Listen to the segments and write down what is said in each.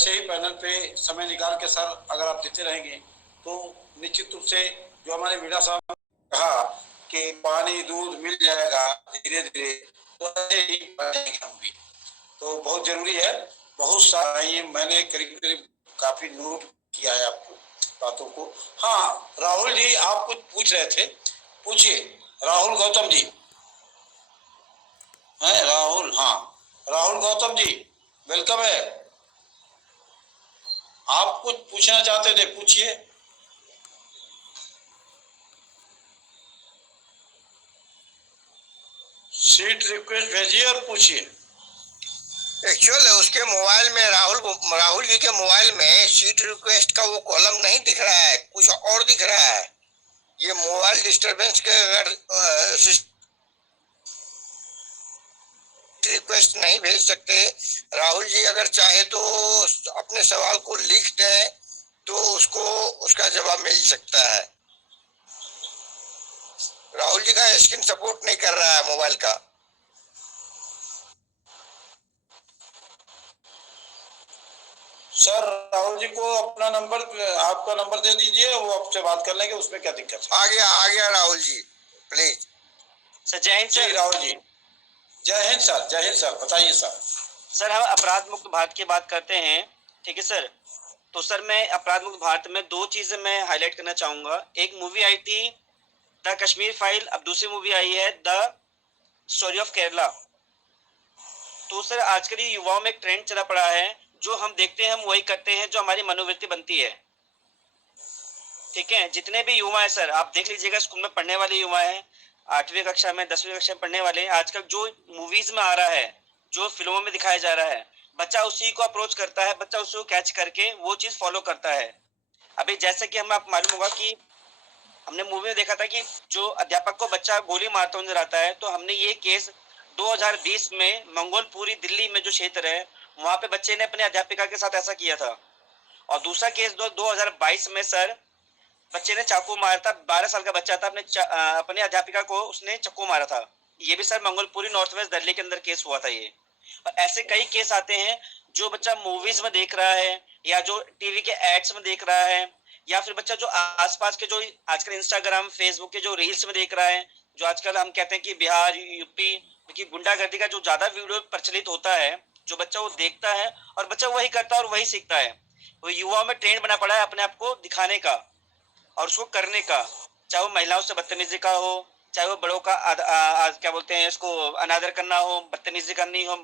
ऐसे ही पैनल पे समय निकाल के सर अगर आप देते रहेंगे तो निश्चित रूप से जो हमारे मीडिया साहब ने कहा कि पानी दूध मिल जाएगा धीरे धीरे, तो ऐसे ही बढ़ेंगे हम भी। तो बहुत जरूरी है। बहुत सारा ये मैंने करीब करीब काफी नोट किया है आपको बातों को। हाँ राहुल जी, आप कुछ पूछ रहे थे, पूछिए। राहुल गौतम जी हैं? राहुल, हाँ राहुल गौतम जी वेलकम है। आप कुछ पूछना चाहते थे, पूछिए। सीट रिक्वेस्ट भेजिए और पूछिए। एक्चुअल उसके मोबाइल में राहुल जी के मोबाइल में सीट रिक्वेस्ट का वो कॉलम नहीं दिख रहा है, कुछ और दिख रहा है। ये मोबाइल डिस्टरबेंस के अगर रिक्वेस्ट नहीं भेज सकते राहुल जी, अगर चाहे तो अपने सवाल को लिख दें तो उसको उसका जवाब मिल सकता है। राहुल जी का स्क्रीन सपोर्ट नहीं कर रहा है मोबाइल का। सर राहुल जी को अपना नंबर, आपका नंबर दे दीजिए, वो आपसे बात कर लेंगे, उसमें क्या दिक्कत है। आ गया राहुल जी, प्लीज। सर जय हिंद सर। राहुल जी जय हिंद सर। जय हिंद सर, बताइए सर। सर हम अपराध मुक्त भारत की बात करते हैं, ठीक है सर। तो सर मैं अपराध मुक्त भारत में दो चीजें मैं हाईलाइट करना चाहूंगा। एक मूवी आई थी द कश्मीर फाइल, अब दूसरी मूवी आई है द स्टोरी ऑफ केरला। तो सर आजकल ये युवाओं में एक ट्रेंड चला पड़ा है, जो हम देखते हैं हम वही करते हैं, जो हमारी मनोवृत्ति बनती है। ठीक है, जितने भी युवा हैं सर आप देख लीजिएगा, स्कूल में पढ़ने वाले युवा हैं, 8वीं कक्षा में 10वीं कक्षा में पढ़ने वाले, आजकल जो मूवीज में आ रहा है, जो फिल्मों में दिखाया जा रहा है, बच्चा उसी को अप्रोच करता है, बच्चा उसी को कैच करके वो चीज फॉलो करता है। अभी जैसे कि हमें आपको मालूम होगा कि हमने मूवी में देखा था कि जो अध्यापक को बच्चा गोली मारता हुआ नजर आता है, तो हमने ये केस 2020 में मंगोलपुरी दिल्ली में जो क्षेत्र है वहां पे बच्चे ने अपने अध्यापिका के साथ ऐसा किया था। और दूसरा केस 2022 में सर बच्चे ने चाकू मारा था, 12 साल का बच्चा था, अपने अध्यापिका को उसने चाकू मारा था। ये भी sir Mangolpuri north west Delhi के अंदर केस हुआ था ये। और ऐसे कई केस आते हैं जो बच्चा मूवीज में देख रहा है या जो टीवी के एड्स में देख रहा है, या फिर बच्चा जो आसपास के जो आजकल इंस्टाग्राम फेसबुक के जो रील्स में देख रहा है, जो आजकल हम कहते हैं कि बिहार यूपी की गुंडागर्दी का जो ज्यादा वीडियो प्रचलित होता है, जो बच्चा वो देखता है और बच्चा वही करता है और वही सीखता है। वो युवाओं में ट्रेंड बना पड़ा है अपने आप को दिखाने का और उसको करने का, चाहे वो महिलाओं से बदतमीजी का हो, चाहे वो बड़ों का क्या बोलते हैं इसको अनादर करना हो, बदतमीजी करनी हो।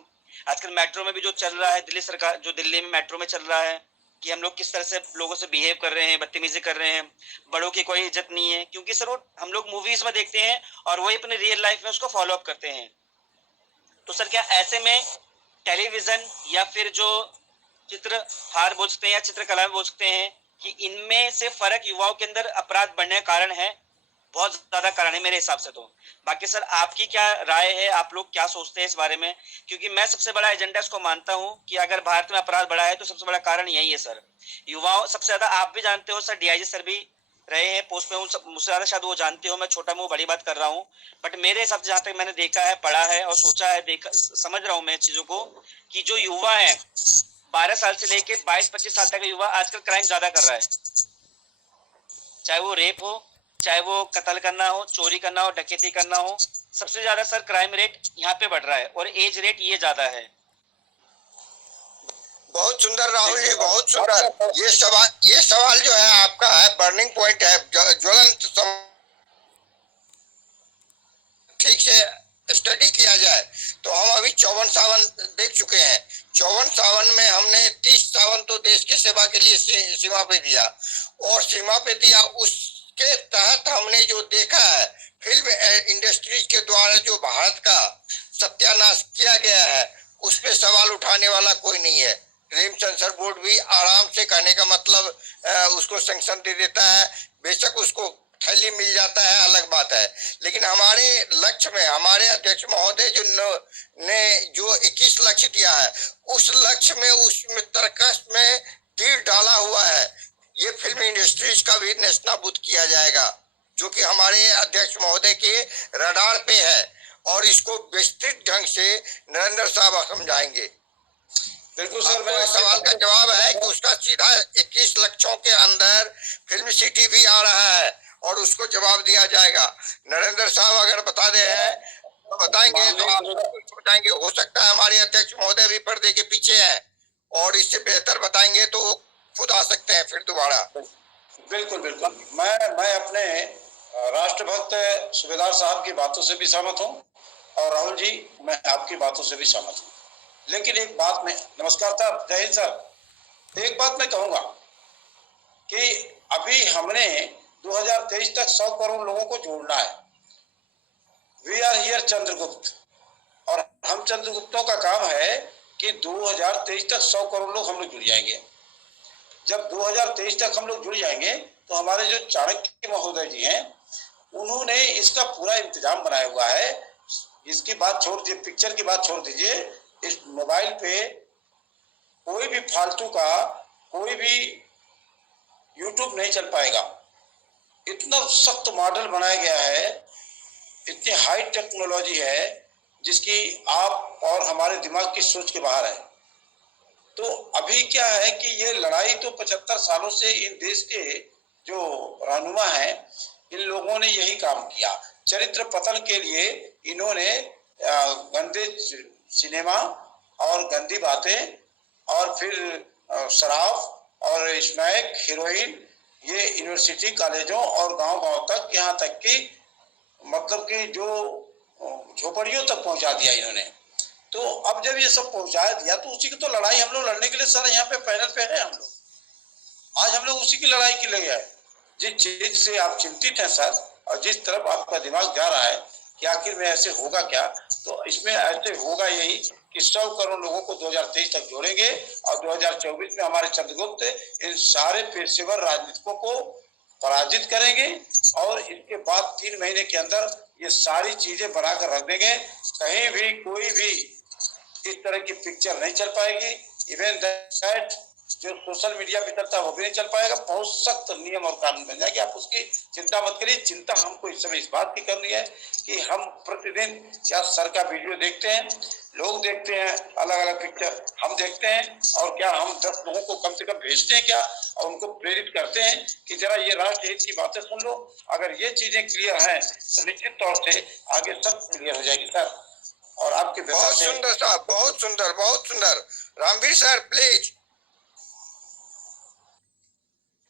आजकल मेट्रो में भी जो चल रहा है, दिल्ली सरकार जो दिल्ली में मेट्रो में चल रहा है कि हम लोग किस तरह से लोगों से बिहेव कर रहे हैं, बदतमीजी कर रहे हैं, बड़ों की कोई इज्जत नहीं है, क्योंकि सर वो हम लोग मूवीज में देखते हैं और वही अपने रियल लाइफ में उसको फॉलो अप करते हैं। तो सर क्या ऐसे में टेलीविजन या फिर जो चित्रहार बोल सकते हैं या चित्रकला में बोल सकते हैं कि इनमें से फर्क युवाओं के अंदर अपराध बढ़ने का कारण है? बहुत ज्यादा कारण है मेरे हिसाब से तो। बाकी सर आपकी क्या राय है, आप लोग क्या सोचते हैं इस बारे में? क्योंकि मैं सबसे बड़ा एजेंडा इसको मानता हूं कि अगर भारत में अपराध बढ़ा है तो सबसे बड़ा कारण यही है सर। युवाओं सबसे ज्यादा, आप भी जानते हो सर, डीआईजी सर भी रहे हैं पोस्ट पे, मुझसे ज्यादा शायद वो जानते हो, मैं छोटा मुंह बड़ी बात कर रहा हूँ। बट मेरे हिसाब से जहां तक मैंने देखा है, पढ़ा है और सोचा है, देखा समझ रहा हूँ मैं चीजों को, कि जो युवा है 12 साल से लेके 22-25 साल तक का युवा आजकल क्राइम ज्यादा कर रहा है, चाहे वो रेप हो, चाहे वो कत्ल करना हो, चोरी करना हो, डकैती करना हो। सबसे ज्यादा सर क्राइम रेट यहाँ पे बढ़ रहा है और एज रेट ये ज्यादा है। बहुत सुंदर राहुल जी, बहुत सुंदर। ये सवाल जो है आपका है बर्निंग पॉइंट है, ज्वलंत। ठीक से स्टडी किया जाए तो हम अभी 54 सावन देख चुके हैं। 54 सावन में हमने 30 सावन तो देश की सेवा के लिए सीमा पे दिया, और सीमा पे दिया उसके तहत हमने जो देखा है फिल्म इंडस्ट्रीज के द्वारा जो भारत का सत्यानाश किया गया है, उस पे सवाल उठाने वाला कोई नहीं है। फिल्म सेंसर बोर्ड भी आराम से, कहने का मतलब उसको सैंक्शन दे देता है, बेशक उसको थैली मिल जाता है, अलग बात है। लेकिन हमारे लक्ष्य में हमारे अध्यक्ष महोदय ने जो 21 लक्ष्य दिया है, उस लक्ष्य में उसमें तर्कश में तीर डाला हुआ है। ये फिल्म इंडस्ट्रीज का भी नेस्तनाबूद किया जाएगा, जो कि हमारे अध्यक्ष महोदय के रडार पे है, और इसको विस्तृत ढंग से नरेंद्र साहब समझाएंगे। बिल्कुल सर, आपको मैं इस सवाल का जवाब है कि उसका सीधा 21 लक्षों के अंदर फिल्म सिटी भी आ रहा है और उसको जवाब दिया जाएगा। नरेंद्र साहब अगर बता दे हैं तो बताएंगे, तो आप बताएंगे। हो सकता है हमारे अध्यक्ष महोदय भी पर्दे के पीछे हैं और इससे बेहतर बताएंगे तो खुद आ सकते हैं फिर दोबारा। बिल्कुल बिल्कुल, मैं अपने राष्ट्रभक्त सूबेदार साहब की बातों से भी सहमत हूँ, और राहुल जी, मैं आपकी बातों से भी सहमत हूँ। लेकिन एक बात में, नमस्कार सर, जय हिंद सर, एक बात मैं कहूंगा कि अभी हमने 2023 तक 100 करोड़ लोगों को जोड़ना है। वी आर हियर चंद्रगुप्त, और हम चंद्रगुप्तों का काम है कि 2023 तक 100 करोड़ लोग हम लोग जुड़ जाएंगे। जब 2023 तक हम लोग जुड़ जाएंगे तो हमारे जो चाणक्य महोदय जी हैं, उन्होंने इसका पूरा इंतजाम बनाया हुआ है। इसकी बात छोड़ दीजिए, पिक्चर की बात छोड़ दीजिए, इस मोबाइल पे कोई भी फालतू का कोई भी यूट्यूब नहीं चल पाएगा। इतना सख्त मॉडल बनाया गया है, इतनी हाई टेक्नोलॉजी है जिसकी आप और हमारे दिमाग की सोच के बाहर है। तो अभी क्या है कि ये लड़ाई तो 75 सालों से इन देश के जो रहनुमा हैं, इन लोगों ने यही काम किया। चरित्र पतन के लिए इन्होंने गंदे सिनेमा और गंदी बातें और फिर शराब और स्मैक, हीरोइन, ये यूनिवर्सिटी, कॉलेजों और गांव-गांव तक, यहाँ तक कि मतलब कि जो झोपड़ियों तक पहुंचा दिया इन्होंने। तो अब जब ये सब पहुंचा दिया तो उसी की तो लड़ाई हम लोग लड़ने के लिए सर यहाँ पे पैनल पे है हम लोग। आज हम लोग उसी की लड़ाई के लिए है। जिस चीज से आप चिंतित हैं सर, और जिस तरफ आपका दिमाग जा रहा है कि आखिर में ऐसे होगा क्या, तो इसमें ऐसे होगा यही कि 100 करोड़ लोगों को 2023 तक जोड़ेंगे और 2024 में हमारे चंद्रगुप्त इन सारे पेशेवर राजनीतिकों को पराजित करेंगे, और इसके बाद 3 महीने के अंदर ये सारी चीजें बनाकर रख देंगे। कहीं भी कोई भी इस तरह की पिक्चर नहीं चल पाएगी। इवन दैट जो सोशल मीडिया पे चलता है वो भी नहीं चल पाएगा। बहुत सख्त नियम और कानून बन जाएंगे, आप उसकी चिंता मत करिए। चिंता हमको इस समय इस बात की करनी है कि हम प्रतिदिन क्या सर का वीडियो देखते हैं, लोग देखते हैं अलग अलग पिक्चर, हम देखते हैं, और क्या हम 10 लोगों को कम से कम भेजते हैं क्या, और उनको प्रेरित करते हैं कि जरा ये राष्ट्र हित की बातें सुन लो। अगर ये चीजें क्लियर हैं तो निश्चित तौर से आगे सब क्लियर हो जाएगी सर। और आपके बहुत सुंदर साहब, बहुत सुंदर, बहुत सुंदर। Ramveer sir please.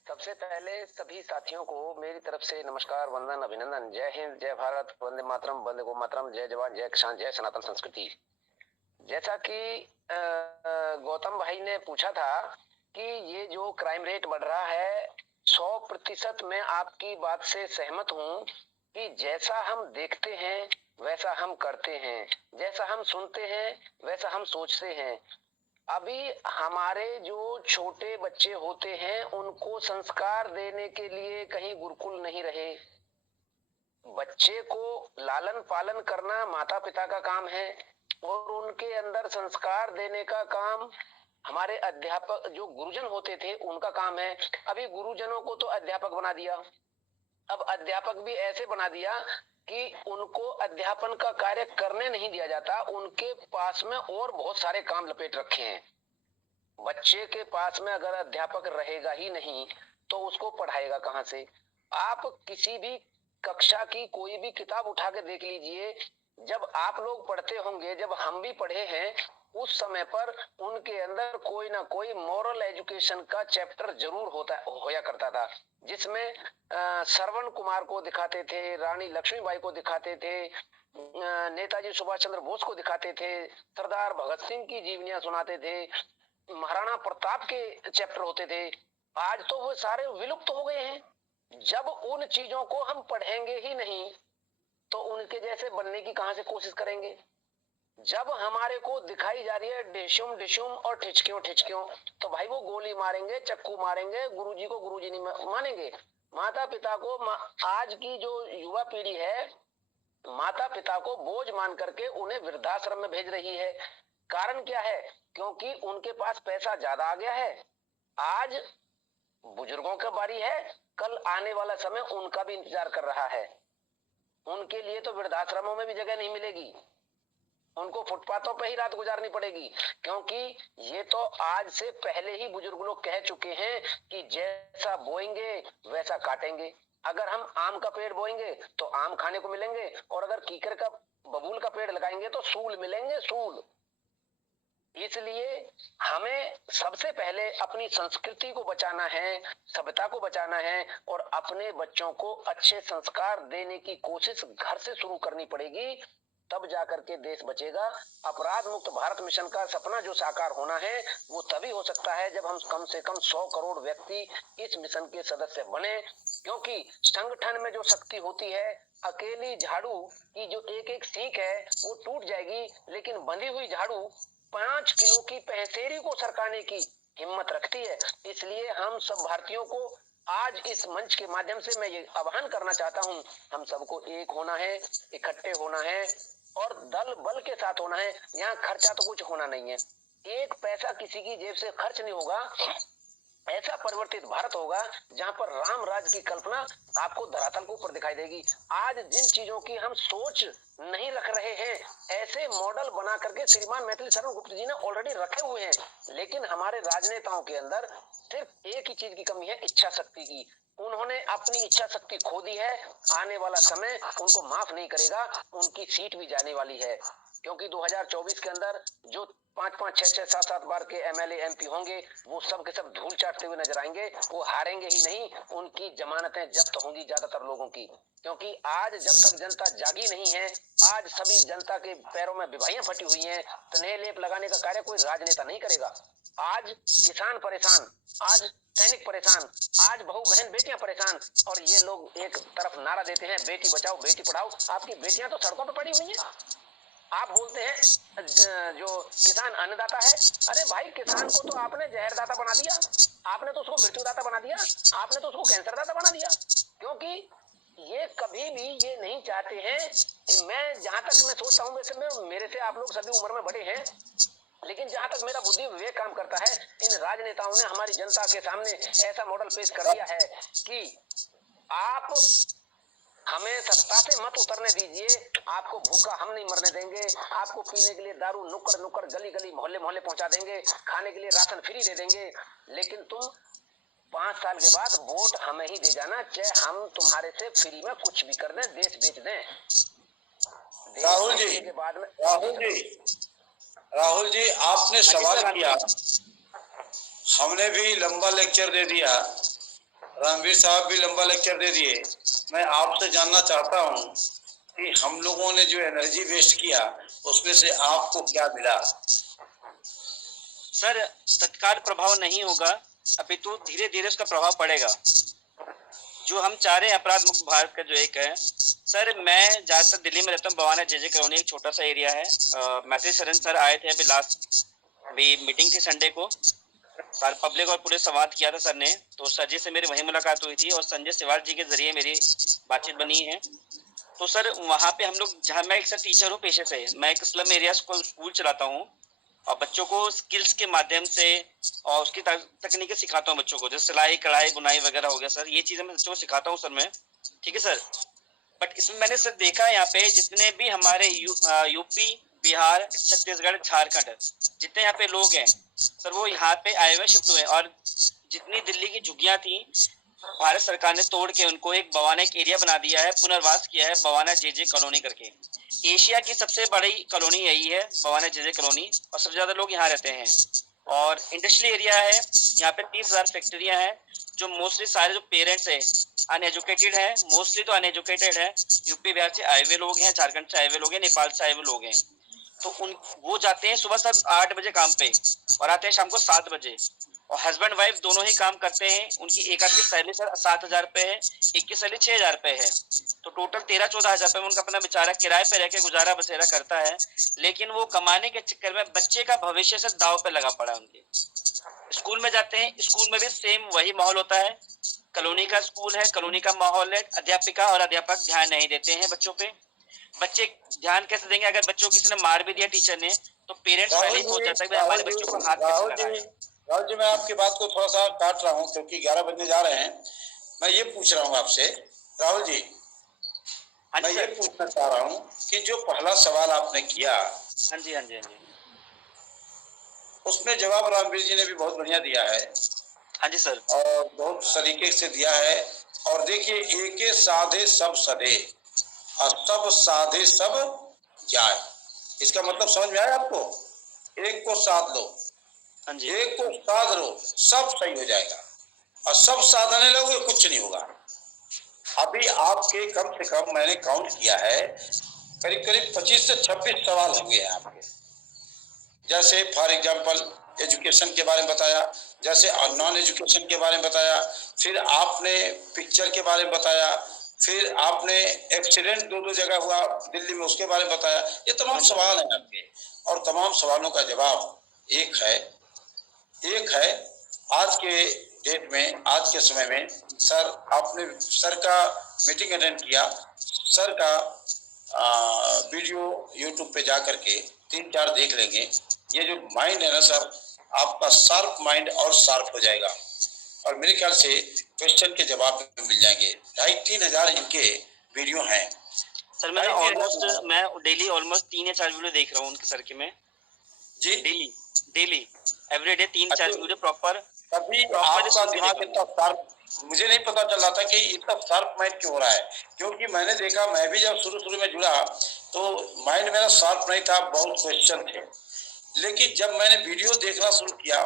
सबसे पहले सभी साथियों को मेरी तरफ से नमस्कार, वंदन, अभिनंदन। जय हिंद, जय भारत, वंदे मातरम, वंदे गो मातरम, जय जवान, जय किसान, जय सनातन संस्कृति। जैसा कि गौतम भाई ने पूछा था कि ये जो क्राइम रेट बढ़ रहा है, 100% मैं आपकी बात से सहमत हूँ कि जैसा हम देखते हैं वैसा हम करते हैं, जैसा हम सुनते हैं वैसा हम सोचते हैं। अभी हमारे जो छोटे बच्चे होते हैं उनको संस्कार देने के लिए कहीं गुरुकुल नहीं रहे। बच्चे को लालन पालन करना माता पिता का काम है और उनके अंदर संस्कार देने का काम हमारे अध्यापक जो गुरुजन होते थे उनका काम है। अभी गुरुजनों को तो अध्यापक बना दिया, अब अध्यापक भी ऐसे बना दिया कि उनको अध्यापन का कार्य करने नहीं दिया जाता, उनके पास में और बहुत सारे काम लपेट रखे हैं। बच्चे के पास में अगर अध्यापक रहेगा ही नहीं तो उसको पढ़ाएगा कहाँ से? आप किसी भी कक्षा की कोई भी किताब उठा के देख लीजिए, जब आप लोग पढ़ते होंगे, जब हम भी पढ़े हैं, उस समय पर उनके अंदर कोई ना कोई मॉरल एजुकेशन का चैप्टर जरूर होया करता था, जिसमें श्रवण कुमार को दिखाते थे, रानी लक्ष्मीबाई को दिखाते थे, नेताजी सुभाष चंद्र बोस को दिखाते थे, सरदार भगत सिंह की जीवनियां सुनाते थे, महाराणा प्रताप के चैप्टर होते थे। आज तो वो सारे विलुप्त हो गए हैं। जब उन चीजों को हम पढ़ेंगे ही नहीं तो उनके जैसे बनने की कहां से कोशिश करेंगे? जब हमारे को दिखाई जा रही है डिशुम डिशुम और ठिचक्यों ठिचक्यों, तो भाई वो गोली मारेंगे, चक्कू मारेंगे, गुरुजी को गुरुजी नहीं मानेंगे। माता पिता को आज की जो युवा पीढ़ी है माता पिता को बोझ मान करके उन्हें वृद्धाश्रम में भेज रही है। कारण क्या है? क्योंकि उनके पास पैसा ज्यादा आ गया है। आज बुजुर्गों का बारी है, कल आने वाला समय उनका भी इंतजार कर रहा है। उनके लिए तो वृद्धाश्रमों में भी जगह नहीं मिलेगी। उनको फुटपाथों पे ही रात गुजारनी पड़ेगी, क्योंकि ये तो आज से पहले ही बुजुर्ग लोग कह चुके हैं कि जैसा बोएंगे वैसा काटेंगे। अगर हम आम का पेड़ बोएंगे तो आम खाने को मिलेंगे, और अगर कीकर का बबूल का पेड़ लगाएंगे तो सूल मिलेंगे, सूल। इसलिए हमें सबसे पहले अपनी संस्कृति को बचाना है, सभ्यता को बचाना है, और अपने बच्चों को अच्छे संस्कार देने की कोशिश घर से शुरू करनी पड़ेगी, तब जाकर के देश बचेगा। अपराध मुक्त भारत मिशन का सपना जो साकार होना है वो तभी हो सकता है जब हम कम से कम 100 करोड़ व्यक्ति इस मिशन के सदस्य बने, क्योंकि संगठन में जो शक्ति होती है, अकेली झाड़ू की जो एक एक सीख है वो टूट जाएगी, लेकिन बंधी हुई झाड़ू 5 किलो की पहसेरी को सरकाने की हिम्मत रखती है। इसलिए हम सब भारतीयों को आज इस मंच के माध्यम से मैं ये आह्वान करना चाहता हूं, हम सबको एक होना है, इकट्ठे होना है, और दल बल के साथ होना है। यहाँ खर्चा तो कुछ होना नहीं है, एक पैसा किसी की जेब से खर्च नहीं होगा। ऐसा परिवर्तित भारत होगा जहां पर राम राज्य की कल्पना आपको धरातल के ऊपर दिखाई देगी। आज जिन चीजों की हम सोच नहीं रख रहे हैं, ऐसे मॉडल बना करके श्रीमान मैथिली शरण गुप्त जी ने ऑलरेडी रखे हुए हैं, लेकिन हमारे राजनेताओं के अंदर सिर्फ एक ही चीज की कमी है, इच्छा शक्ति की। उन्होंने अपनी इच्छा शक्ति खो दी है। आने वाला समय उनको माफ नहीं करेगा, उनकी सीट भी जाने वाली है, क्योंकि 2024 के अंदर जो 5-5, 6-6, 7-7 बार के एमएलए एमपी होंगे, वो सब के सब धूल चाटते हुए नजर आएंगे। वो हारेंगे ही नहीं, उनकी जमानतें जब्त होंगी ज्यादातर लोगों की, क्योंकि आज जब तक जनता जागी नहीं है, आज सभी जनता के पैरों में विभाइयां फटी हुई हैं। स्नेह लेप लगाने का कार्य कोई राजनेता नहीं करेगा। आज किसान परेशान, आज सैनिक परेशान, आज बहू बहन बेटियां परेशान, और ये लोग एक तरफ नारा देते हैं बेटी बचाओ बेटी पढ़ाओ। आपकी बेटियां तो सड़कों पर पड़ी हुई हैं। आप बोलते हैं जो किसान अन्नदाता है, अरे भाई किसान को तो आपने जहरदाता बना दिया, आपने तो उसको मृत्युदाता बना दिया, आपने तो उसको कैंसरदाता बना दिया, क्योंकि ये कभी भी ये नहीं चाहते हैं। मैं जहां तक मैं सोचता हूँ, वैसे मैं मेरे से आप लोग सभी उम्र में बड़े हैं, लेकिन जहां तक मेरा बुद्धि विवेक काम करता है, इन राजनेताओं ने हमारी जनता के सामने ऐसा मॉडल पेश कर दिया है कि आप हमें सत्ता से मत उतरने दीजिए, आपको भूखा हम नहीं मरने देंगे, आपको पीने के लिए दारू नुक्कड़ नुक्कड़ गली गली मोहल्ले मोहल्ले पहुंचा देंगे, खाने के लिए राशन फ्री दे देंगे, लेकिन तुम 5 साल के बाद वोट हमें ही दे जाना, चाहे हम तुम्हारे से फ्री में कुछ भी कर दें, देश बेच दें। राहुल जी, के बाद में राहुल जी आपने सवाल किया, हमने भी लंबा लेक्चर दे दिया, रणवीर साहब भी लंबा लेक्चर दे दिए। मैं आपसे जानना चाहता हूं कि हम लोगों ने जो एनर्जी वेस्ट किया उसमें से आपको क्या मिला? सर तत्काल प्रभाव नहीं होगा, अपितु धीरे धीरे उसका प्रभाव पड़ेगा। जो हम चाह रहे हैं अपराध मुक्त भारत का जो एक है, सर मैं ज्यादातर दिल्ली में रहता हूँ, बवाना जेजे कॉलोनी एक छोटा सा एरिया है। मैथिली शरण सर आए थे अभी लास्ट, अभी मीटिंग थी संडे को, सर पब्लिक और पूरे संवाद किया था सर ने, तो सर जी से मेरी वही मुलाकात हुई थी और संजय सिवाल जी के जरिए मेरी बातचीत बनी है। तो सर वहाँ पे हम लोग, जहाँ मैं एक सर टीचर हूँ पेशे से, मैं एक स्लम एरिया को स्कूल चलाता हूँ और बच्चों को स्किल्स के माध्यम से और उसकी तकनीकें सिखाता हूँ बच्चों को, जैसे सिलाई कढ़ाई बुनाई वगैरह हो गया सर, ये चीजें मैं बच्चों को सिखाता हूँ सर मैं, ठीक है सर। बट इसमें मैंने सर देखा यहाँ पे जितने भी हमारे यूपी बिहार छत्तीसगढ़ झारखंड जितने यहाँ पे लोग हैं सर, वो यहाँ पे आए हुए शिफ्ट हुए, और जितनी दिल्ली की झुग्गियां थी भारत सरकार ने तोड़ के उनको एक बवाना एक एरिया बना दिया है, पुनर्वास किया है बवाना जेजे कॉलोनी करके। एशिया की सबसे बड़ी कॉलोनी यही है बवाना जेजे कॉलोनी, और सबसे ज्यादा लोग यहाँ रहते हैं, और इंडस्ट्रियल एरिया है। यहाँ पे 30,000 फैक्ट्रियां हैं, जो मोस्टली सारे जो पेरेंट्स हैं अनएजुकेटेड है, मोस्टली तो अनएजुकेटेड है, यूपी बिहार से आए हुए लोग हैं, झारखंड से आए हुए लोग हैं, नेपाल से आए हुए लोग हैं। तो वो जाते हैं सुबह सर 8 बजे काम पे और आते हैं शाम को 7 बजे, और हस्बैंड वाइफ दोनों ही काम करते हैं। उनकी एक आदमी की सैलरी सर 7,000 रुपए है, एक की सैलरी 6,000 रुपए है, तो टोटल 13-14 हजार रुपए में उनका अपना बेचारा किराए पे रह के गुजारा बसेरा करता है। लेकिन वो कमाने के चक्कर में बच्चे का भविष्य से दाव पे लगा पड़ा है। उनके स्कूल में जाते हैं, स्कूल में भी सेम वही माहौल होता है, कॉलोनी का स्कूल है, कॉलोनी का माहौल है, अध्यापिका और अध्यापक ध्यान नहीं देते हैं बच्चों पे। बच्चे ध्यान कैसे देंगे अगर बच्चों को किसी ने मार भी दिया टीचर ने, तो पेरेंट्स पहले ही सोच जाता है कि हमारे बच्चों को हाथ कैसे लगाए। राहुल जी, मैं आपकी बात को थोड़ा सा काट रहा हूँ क्योंकि 11 बजने जा रहे हैं। मैं ये पूछ रहा हूँ आपसे राहुल जी, हाँ मैं जी ये सर। पूछना चाह रहा हूँ कि जो पहला सवाल आपने किया हाँ जी, हाँ जी, हाँ जी। उसमें जवाब रामवीर जी ने भी बहुत बढ़िया दिया है हाँ जी सर। और बहुत सलीके से दिया है। और देखिए, एके साधे सब सधे और सब साधे सब जाए, इसका मतलब समझ में आया आपको? एक को साध लो, हाँ जी। एक को साध लो, सब सही हो जाएगा। और सब साधने लोगे कुछ नहीं होगा। अभी आपके कम से कम मैंने काउंट किया है, करीब करीब 25 से 26 सवाल होंगे आपके। जैसे फॉर एग्जांपल एजुकेशन के बारे में बताया, जैसे नॉन एजुकेशन के बारे में बताया, फिर आपने पिक्चर के बारे में बताया, फिर आपने एक्सीडेंट दो जगह हुआ दिल्ली में उसके बारे में बताया। ये तमाम सवाल हैं आपके और तमाम सवालों का जवाब एक है। एक है, आज के डेट में, आज के समय में सर, आपने सर का मीटिंग अटेंड किया, सर का वीडियो यूट्यूब पे जा करके 3-4 देख लेंगे। ये जो माइंड है ना सर, आपका शार्प माइंड और शार्प हो जाएगा और मेरे ख्याल से क्वेश्चन के जवाब मिल जाएंगे। 2,500 इनके वीडियो हैं। सर मैं डेली ऑलमोस्ट 3 या 4 वीडियो देख रहा हूँ उनके सर के में। जी daily daily everyday 3-4 video proper तभी प्रॉपर आपका दिमाग इतना शार्प, मुझे नहीं पता चल रहा था कि इतना शार्प माइंड क्यों हो रहा है, क्योंकि मैंने देखा, मैं भी जब शुरू में जुड़ा तो माइंड मेरा शार्प नहीं था, बहुत क्वेश्चन थे। लेकिन जब मैंने वीडियो देखना शुरू किया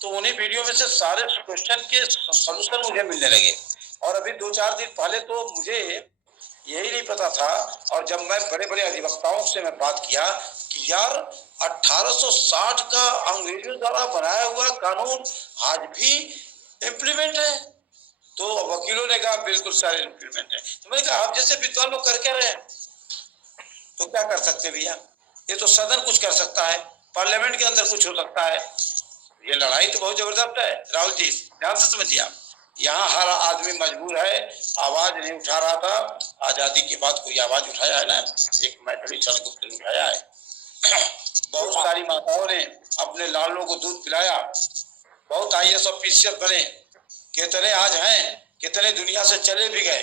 तो उन्हीं वीडियो में से सारे क्वेश्चन के सलूशन मुझे मिलने लगे। और अभी 2-4 दिन पहले तो मुझे यही नहीं पता था। और जब मैं बड़े बड़े अधिवक्ताओं से मैं बात किया कि यार 1860 का अंग्रेजों द्वारा बनाया हुआ कानून आज भी इम्प्लीमेंट है, तो वकीलों ने कहा बिल्कुल सर इम्प्लीमेंट है। तो मैंने कहा आप जैसे विद्वान लोग कर क्या रहे हैं, तो क्या कर सकते भैया? ये तो सदन कुछ कर सकता है, पार्लियामेंट के अंदर कुछ हो सकता है। ये लड़ाई तो बहुत जबरदस्त है राहुल जी, ध्यान से समझिए आप। यहाँ हर आदमी मजबूर है, आवाज नहीं उठा रहा था। आजादी के बाद कोई आवाज उठाया है ना? एक मैथिली चंद्रगुप्त ने उठाया है। बहुत सारी माताओं ने अपने लालों को दूध पिलाया, बहुत IAS ऑफिसर बने, कितने आज हैं, कितने दुनिया से चले भी गए।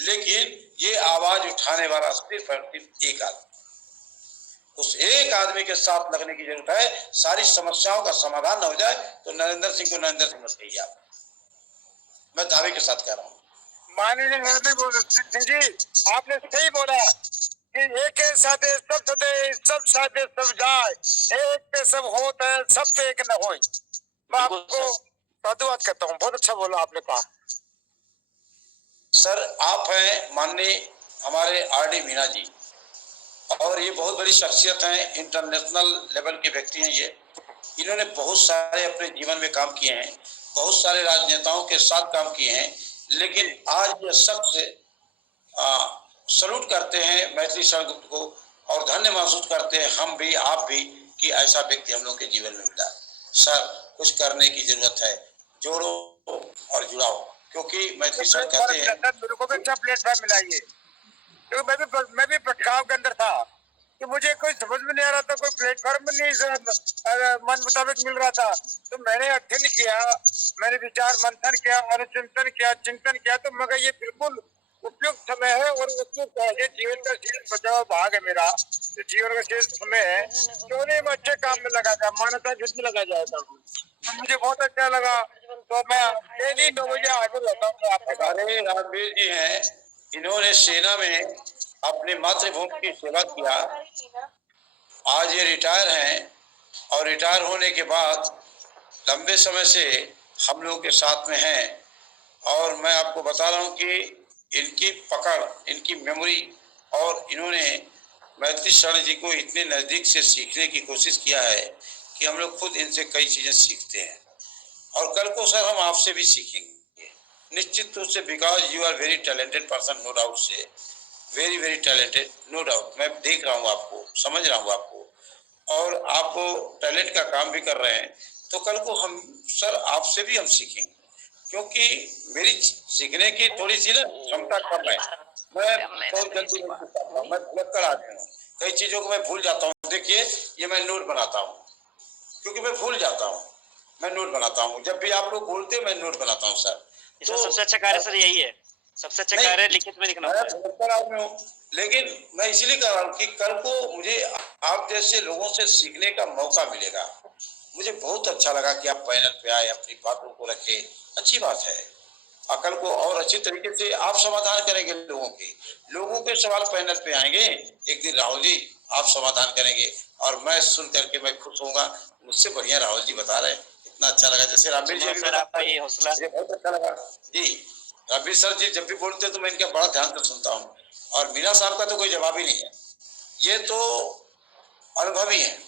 लेकिन ये आवाज उठाने वाला सिर्फ और सिर्फ एक आदमी, उस एक आदमी के साथ लगने की जरूरत है। सारी समस्याओं का समाधान न हो जाए तो नरेंद्र सिंह को नरेंद्र सिंह मत कहिए आप, मैं दावे के साथ कह रहा हूँ। माननीय नरेंद्र सिंह जी, आपने सही बोला कि एक के साथे सब सते, सब साथे सब जाए, एक पे सब होता है, सब पे एक न होए। मैं आपको साधुवाद करता हूँ, बहुत अच्छा बोला आपने कहा। सर, आप हैं माननीय हमारे RD मीणा जी, और ये बहुत बड़ी शख्सियत हैं, इंटरनेशनल लेवल के व्यक्ति हैं ये। इन्होंने बहुत सारे अपने जीवन में काम किए हैं, बहुत सारे राजनेताओं के साथ काम किए हैं, लेकिन आज ये शख्स सल्यूट करते हैं मैथिली चंद्रगुप्त को और धन्य महसूस करते हैं हम भी, आप भी, कि ऐसा व्यक्ति हम लोग के जीवन में मिला। सर, कुछ करने की जरूरत है, जोड़ो और जुड़ाओ, क्योंकि मैथिली सर कहते हैं। मेरे को भी अच्छा प्लेटफॉर्म मिला ये, क्योंकि मैं भी भटकाव के अंदर था कि मुझे कोई समझ में नहीं आ रहा था, कोई प्लेटफॉर्म नहीं मन मुताबिक मिल रहा था। तो मैंने अध्ययन किया, मैंने विचार मंथन किया, अनुचिंतन किया, चिंतन किया, तो मगर ये बिल्कुल उपयुक्त समय है और उपयुक्त है। ये जीवन का शेष बचाव भाग है मेरा, तो जीवन का शेष समय है, क्यों नहीं मैं अच्छे काम में लगा जाए, मानवता युद्ध में लगा जाएगा। तो मुझे बहुत अच्छा लगा, तो मैं डेली 9 बजे हाजिर रहता हूँ आपके साथ। अरे रणवीर जी हैं, इन्होंने सेना में अपनी मातृभूमि की सेवा किया, आज ये रिटायर हैं और रिटायर होने के बाद लंबे समय से हम लोग के साथ में हैं। और मैं आपको बता रहा हूँ कि इनकी पकड़, इनकी मेमोरी, और इन्होंने मैथिली शरण जी को इतने नज़दीक से सीखने की कोशिश किया है कि हम लोग खुद इनसे कई चीज़ें सीखते हैं। और कल को सर हम आपसे भी सीखेंगे निश्चित रूप से, because you are very talented person, no doubt से, very very talented, no doubt. मैं देख रहा हूँ आपको, समझ रहा हूँ आपको, और आप टैलेंट का काम भी कर रहे हैं। तो कल को हम सर आपसे भी हम सीखेंगे, क्योंकि मेरी सीखने की थोड़ी सी ना क्षमता कम है। मैं बहुत जल्दी नहीं सीख पाता हूँ, मैं भुलक्कड़ आदमी हूँ, कई चीज़ों को मैं भूल जाता हूँ। देखिए, ये मैं नोट बनाता हूँ क्योंकि मैं भूल जाता हूँ, मैं नोट बनाता हूँ। जब भी आप लोग बोलते हैं मैं नोट बनाता हूँ सर। तो सबसे अच्छा कार्य सर यही है। सबसे अच्छा नहीं, कार्य लिखित में लिखना मैं होता है। 75 आदमी हूँ, लेकिन मैं इसीलिए कह रहा हूँ कि कल को मुझे आप जैसे लोगों से सीखने का मौका मिलेगा। मुझे बहुत अच्छा लगा कि आप पैनल पे आए, अपनी बातों को रखे, अच्छी बात है। कल को और अच्छी तरीके से आप समाधान करेंगे लोगों के सवाल पैनल पे आएंगे। एक दिन राहुल जी आप समाधान करेंगे और मैं सुन करके मैं खुश होऊंगा। मुझसे बढ़िया राहुल जी बता रहे हैं, इतना अच्छा लगा। जैसे रामवीर जी चलो अभी सर, बता आपका रहे ये हैं, हौसला। मुझे बहुत अच्छा लगा जी। रामवीर सर जी जब भी बोलते हैं तो मैं इनका बड़ा ध्यान से सुनता हूँ, और मीना साहब का तो कोई जवाब ही नहीं है। ये तो अनुभवी है।